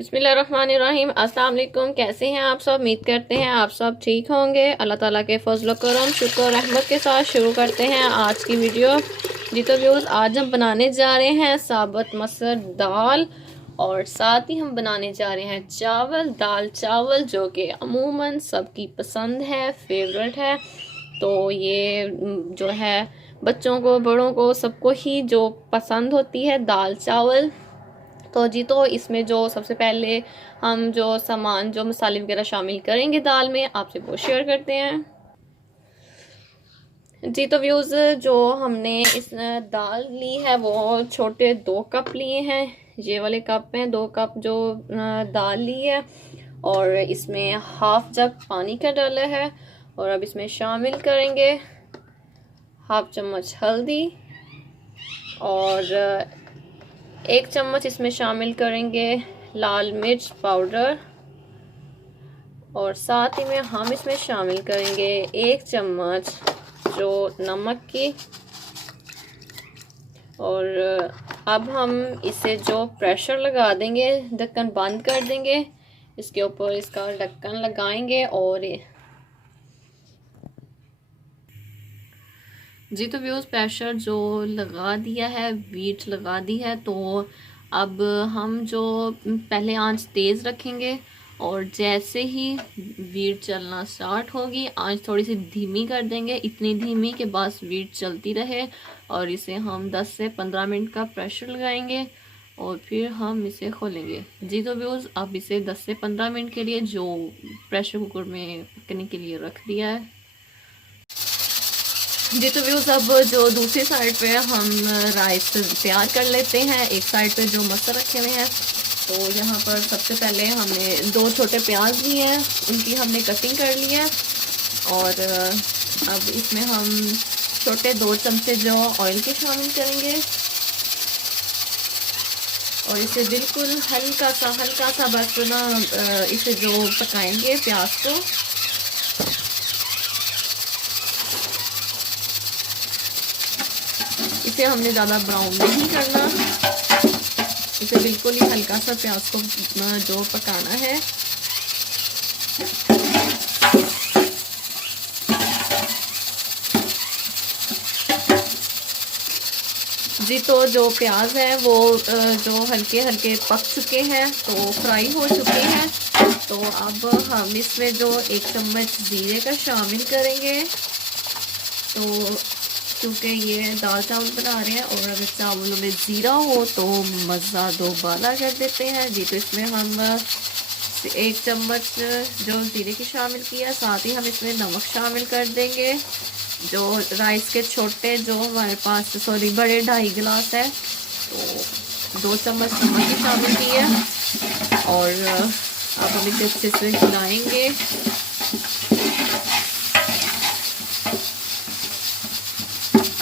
बिस्मिल्लाहिर्रहमानिर्रहीम। अस्सलाम वालेकुम। कैसे हैं आप सब? उम्मीद करते हैं आप सब ठीक होंगे। अल्लाह ताला के फजल करम शुक्र रहमत के साथ शुरू करते हैं आज की वीडियो। जी तो व्यूज़, आज हम बनाने जा रहे हैं साबुत मसर दाल और साथ ही हम बनाने जा रहे हैं चावल, दाल चावल, जो कि अमूमन सबकी पसंद है, फेवरेट है। तो ये जो है बच्चों को, बड़ों को, सबको ही जो पसंद होती है दाल चावल। तो जी, तो इसमें जो सबसे पहले हम जो सामान, जो मसाले वगैरह शामिल करेंगे दाल में, आपसे वो शेयर करते हैं। जी तो व्यूज़, जो हमने इस दाल ली है वो छोटे 2 कप लिए हैं। ये वाले कप हैं, 2 कप जो दाल ली है। और इसमें हाफ जग पानी का डाला है। और अब इसमें शामिल करेंगे हाफ चम्मच हल्दी और 1 चम्मच इसमें शामिल करेंगे लाल मिर्च पाउडर। और साथ ही में हम इसमें शामिल करेंगे 1 चम्मच जो नमक की। और अब हम इसे जो प्रेशर लगा देंगे, ढक्कन बंद कर देंगे, इसके ऊपर इसका ढक्कन लगाएंगे। और जी तो व्यूज़, प्रेशर जो लगा दिया है, वीट लगा दी है। तो अब हम जो पहले आंच तेज़ रखेंगे और जैसे ही वीट चलना स्टार्ट होगी आंच थोड़ी सी धीमी कर देंगे, इतनी धीमी कि बस वीट चलती रहे। और इसे हम 10 से 15 मिनट का प्रेशर लगाएंगे और फिर हम इसे खोलेंगे। जी तो व्यूज़, अब इसे 10 से 15 मिनट के लिए जो प्रेशर कुकर में पकने के लिए रख दिया है। जी तो व्यूज़, अब जो दूसरी साइड पे हम राइस तैयार कर लेते हैं। एक साइड पे जो मटर रखे हुए हैं, तो यहाँ पर सबसे पहले हमने 2 छोटे प्याज लिए हैं, उनकी हमने कटिंग कर ली है। और अब इसमें हम छोटे 2 चमचे जो ऑयल के शामिल करेंगे और इसे बिल्कुल हल्का सा बस ना इसे जो पकाएंगे प्याज को। इसे हमने ज़्यादा ब्राउन नहीं करना, इसे बिल्कुल ही हल्का सा प्याज को जो पकाना है। जी तो जो प्याज है वो जो हल्के हल्के पक चुके हैं, तो फ्राई हो चुके हैं। तो अब हम इसमें जो 1 चम्मच जीरे का शामिल करेंगे। तो क्योंकि ये दाल चावल बना रहे हैं और अगर चावलों में ज़ीरा हो तो मज़ा दोबारा कर देते हैं। जी तो इसमें हम 1 चम्मच जो ज़ीरे की शामिल किया, साथ ही हम इसमें नमक शामिल कर देंगे। जो राइस के छोटे जो हमारे पास बड़े 2.5 गिलास है, तो 2 चम्मच नमक की शामिल की है। और अब हम इसे अच्छे से हिलाएंगे।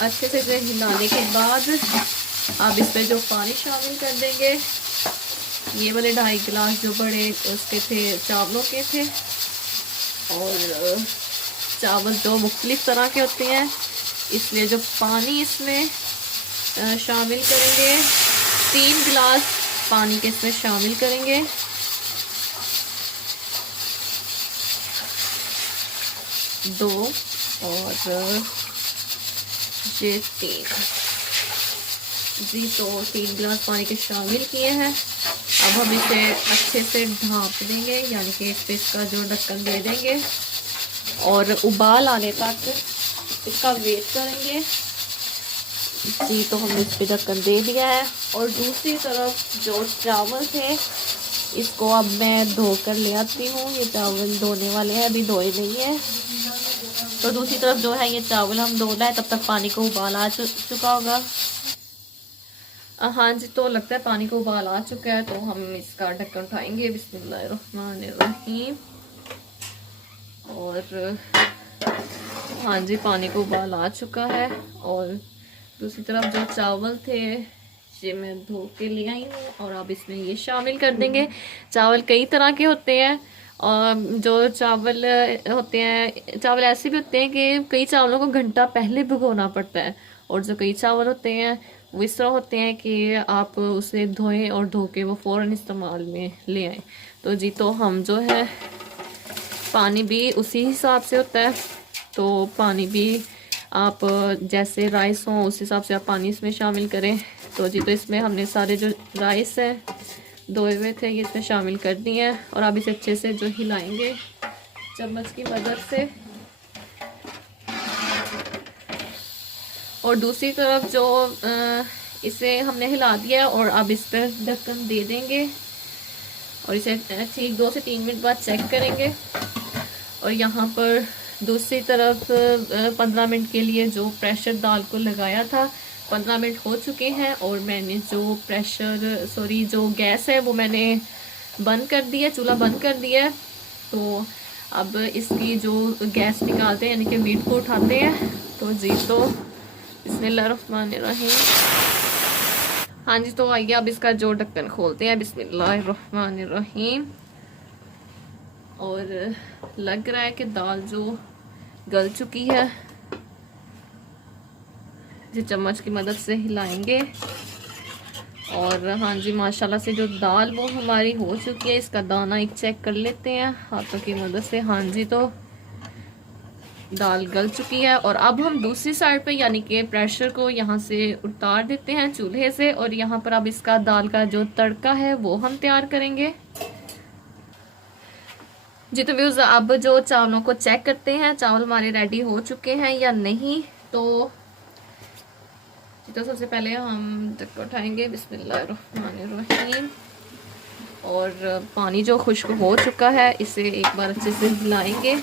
अच्छे से इसे हिलाने के बाद अब इसमें जो पानी शामिल कर देंगे, ये वाले 2.5 गिलास जो बड़े उसके थे, चावलों के थे। और चावल जो मुख्तलिफ तरह के होते हैं, इसलिए जो पानी इसमें शामिल करेंगे, 3 गिलास पानी के इसमें शामिल करेंगे। दो और ये 3। जी तो 3 गिलास पानी के शामिल किए हैं। अब हम इसे अच्छे से ढाँप देंगे, यानी कि इस पे इसका जो ढक्कन दे देंगे और उबाल आने तक इसका वेट करेंगे। जी तो हमने इस पे ढक्कन दे दिया है। और दूसरी तरफ जो चावल थे, इसको अब मैं धो कर ले आती हूँ। ये चावल धोने वाले हैं, अभी धोए नहीं है। तो दूसरी तरफ जो है ये चावल हम धो लाए, तब तक पानी को उबाल आ चुका होगा। हाँ जी, तो लगता है पानी को उबाल आ चुका है। तो हम इसका ढक्कन उठाएंगे। बिस्मिल्लाहिर्रहमानिर्रहीम। और हाँ जी, पानी को उबाल आ चुका है। और दूसरी तरफ जो चावल थे ये मैं धो के ले आई हूँ और अब इसमें ये शामिल कर देंगे। चावल कई तरह के होते हैं। और जो चावल होते हैं, चावल ऐसे भी होते हैं कि कई चावलों को घंटा पहले भिगोना पड़ता है। और जो कई चावल होते हैं वो इस तरह होते हैं कि आप उसे धोएं और धो के वो फ़ौरन इस्तेमाल में ले आएँ। तो जी तो हम जो है पानी भी उसी हिसाब से होता है, तो पानी भी आप जैसे राइस हो उस हिसाब से आप पानी इसमें शामिल करें। तो जी तो इसमें हमने सारे जो राइस है धोए हुए थे ये इसमें शामिल कर दिए हैं और अब इसे अच्छे से जो हिलाएंगे चम्मच की मदद से। और दूसरी तरफ जो इसे हमने हिला दिया और अब इस पर ढक्कन दे देंगे और इसे ठीक 2 से 3 मिनट बाद चेक करेंगे। और यहाँ पर दूसरी तरफ 15 मिनट के लिए जो प्रेशर दाल को लगाया था 15 मिनट हो चुके हैं और मैंने जो गैस है वो मैंने बंद कर दिया, चूल्हा बंद कर दिया है। तो अब इसकी जो गैस निकालते हैं यानी कि मीट को उठाते हैं। तो जी तो बिस्मिल्लाहिर्रहमानिर्रहीम। हाँ जी तो आइए अब इसका जो ढक्कन खोलते हैं, बिस्मिल्लाहिर्रहमानिर्रहीम। और लग रहा है कि दाल जो गल चुकी है, इसे चम्मच की मदद से हिलाएंगे और हाँ जी माशाल्लाह से जो दाल वो हमारी हो चुकी है। इसका दाना एक चेक कर लेते हैं हाथों की मदद से। हाँ जी तो दाल गल चुकी है और अब हम दूसरी साइड पे यानी कि प्रेशर को यहाँ से उतार देते हैं चूल्हे से और यहाँ पर अब इसका दाल का जो तड़का है वो हम तैयार करेंगे। जी तो व्यूज़ अब जो चावलों को चेक करते हैं चावल हमारे रेडी हो चुके हैं या नहीं। तो सबसे पहले हम तक उठाएंगे, बिस्मिल्लाहिर्रहमानिर्रहीम। और पानी जो खुश्क हो चुका है इसे एक बार अच्छे से हिलाएंगे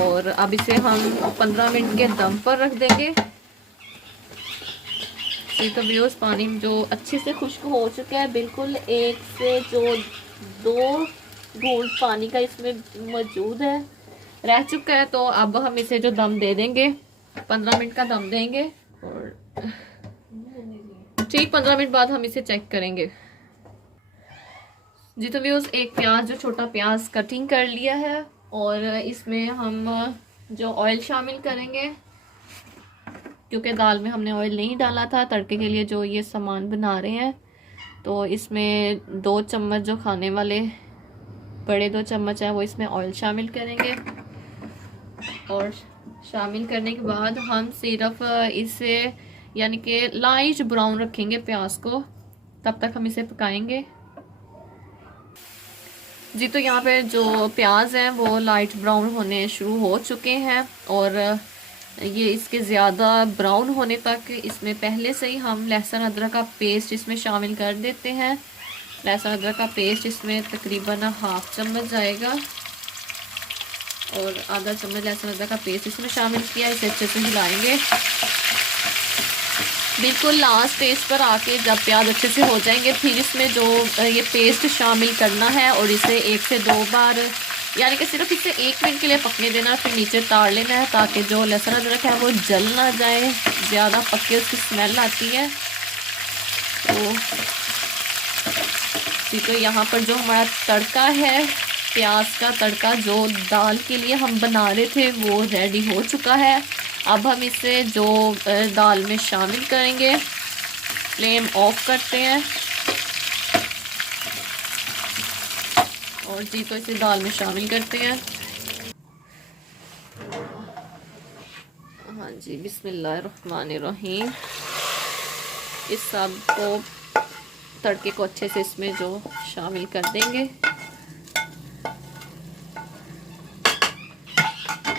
और अब इसे हम 15 मिनट के दम पर रख देंगे। जी तो व्यूज़ पानी जो अच्छे से खुश्क हो चुका है, बिल्कुल 1 से जो 2 घूंट पानी का इसमें मौजूद है रह चुका है। तो अब हम इसे जो दम दे देंगे 15 मिनट का दम देंगे और ठीक 15 मिनट बाद हम इसे चेक करेंगे। जी तो व्यूज़ एक प्याज जो छोटा प्याज कटिंग कर लिया है और इसमें हम जो ऑयल शामिल करेंगे क्योंकि दाल में हमने ऑयल नहीं डाला था तड़के के लिए जो ये सामान बना रहे हैं। तो इसमें 2 चम्मच जो खाने वाले बड़े 2 चम्मच है वो इसमें ऑयल शामिल करेंगे और शामिल करने के बाद हम सिर्फ इसे यानी कि लाइट ब्राउन रखेंगे प्याज को, तब तक हम इसे पकाएंगे। जी तो यहाँ पे जो प्याज हैं वो लाइट ब्राउन होने शुरू हो चुके हैं और ये इसके ज़्यादा ब्राउन होने तक इसमें पहले से ही हम लहसुन अदरक का पेस्ट इसमें शामिल कर देते हैं। लहसुन अदरक का पेस्ट इसमें तकरीबन 1/2 चम्मच जाएगा और आधा चम्मच लहसुन अदरक का पेस्ट इसमें शामिल किया। इसे अच्छे से हिलाएंगे बिल्कुल लास्ट स्टेज पर आके जब प्याज अच्छे से हो जाएंगे फिर इसमें जो ये पेस्ट शामिल करना है और इसे 1 से 2 बार यानी कि सिर्फ इसे 1 मिनट के लिए पकने देना, फिर नीचे ताड़ लेना है ताकि जो लहसुन अदरक है वो जल ना जाए, ज़्यादा पक्के उसकी स्मेल आती है। तो यहाँ पर जो हमारा तड़का है प्याज का तड़का जो दाल के लिए हम बना रहे थे वो रेडी हो चुका है। अब हम इसे जो दाल में शामिल करेंगे। फ्लेम ऑफ करते हैं और जी तो इसे दाल में शामिल करते हैं। हाँ जी बिस्मिल्लाहिर्रहमानिर्रहीम। इस सब को तड़के को अच्छे से इसमें जो शामिल कर देंगे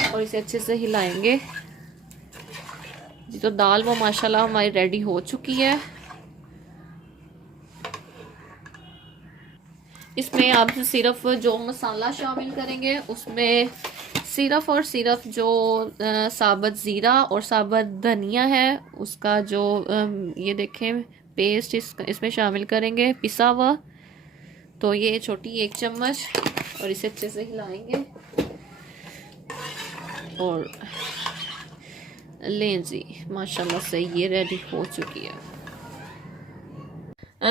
और इसे अच्छे से हिलाएंगे। जी तो दाल वो माशाल्लाह हमारी रेडी हो चुकी है। इसमें आप सिर्फ जो मसाला शामिल करेंगे उसमें सिर्फ और सिर्फ जो साबुत ज़ीरा और साबुत धनिया है उसका जो ये देखें पेस्ट इसमें शामिल करेंगे पिसा हुआ। तो ये छोटी 1 चम्मच और इसे अच्छे से हिलाएंगे और लें जी माशाल्लाह से ये रेडी हो चुकी है।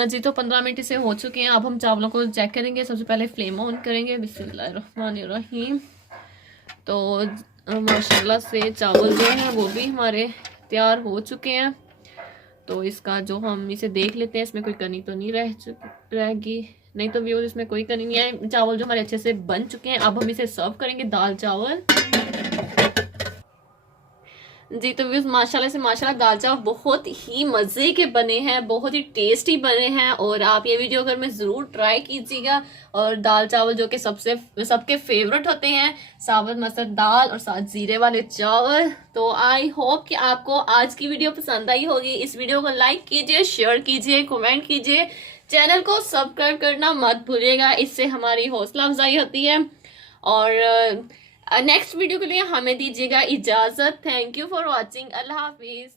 जी तो 15 मिनट इसे हो चुके हैं। अब हम चावलों को चेक करेंगे। सबसे पहले फ्लेम ऑन करेंगे, बिस्मिल्लाहिर्रहमानिर्रहीम। तो माशाल्लाह से चावल जो हैं वो भी हमारे तैयार हो चुके हैं। तो इसका जो हम इसे देख लेते हैं, इसमें कोई कनी तो नहीं रहेगी। नहीं तो व्यूअर्स इसमें कोई कनी नहीं है। चावल जो हमारे अच्छे से बन चुके हैं, अब हम इसे सर्व करेंगे दाल चावल। जी तो व्यूअर्स माशाल्लाह से माशाल्लाह दाल चावल बहुत ही मज़े के बने हैं, बहुत ही टेस्टी बने हैं। और आप ये वीडियो घर में ज़रूर ट्राई कीजिएगा। और दाल चावल जो कि सबके फेवरेट होते हैं, साबुत मसर दाल और साथ जीरे वाले चावल। तो आई होप कि आपको आज की वीडियो पसंद आई होगी। इस वीडियो को लाइक कीजिए, शेयर कीजिए, कमेंट कीजिए, चैनल को सब्सक्राइब करना मत भूलिएगा, इससे हमारी हौसला अफजाई होती है। और नेक्स्ट वीडियो के लिए हमें दीजिएगा इजाजत। Thank you for watching. Allah Hafiz.